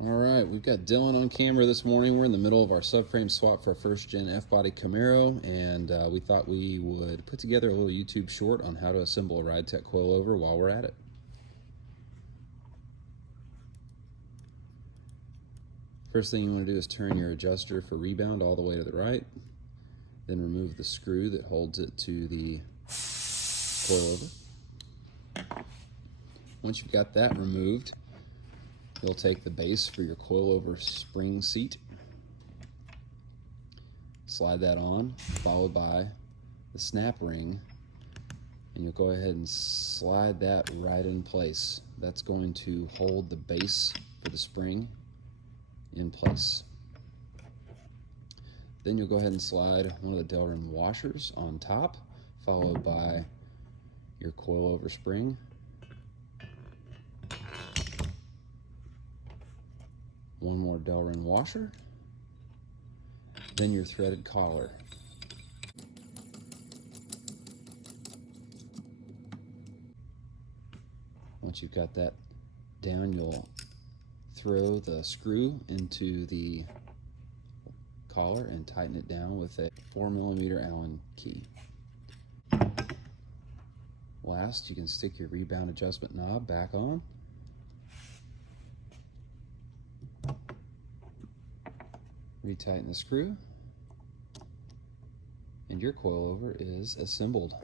All right, we've got Dylan on camera this morning. We're in the middle of our subframe swap for a first-gen F-body Camaro, and we thought we would put together a little YouTube short on how to assemble a Ridetech coilover while we're at it. First thing you want to do is turn your adjuster for rebound all the way to the right, then remove the screw that holds it to the coilover. Once you've got that removed, you'll take the base for your coilover spring seat, slide that on, followed by the snap ring, and you'll go ahead and slide that right in place. That's going to hold the base for the spring in place. Then you'll go ahead and slide one of the Delrin washers on top, followed by your coilover spring. One more Delrin washer, then your threaded collar. Once you've got that down, you'll throw the screw into the collar and tighten it down with a 4mm Allen key. Last, you can stick your rebound adjustment knob back on. Retighten the screw, and your coilover is assembled.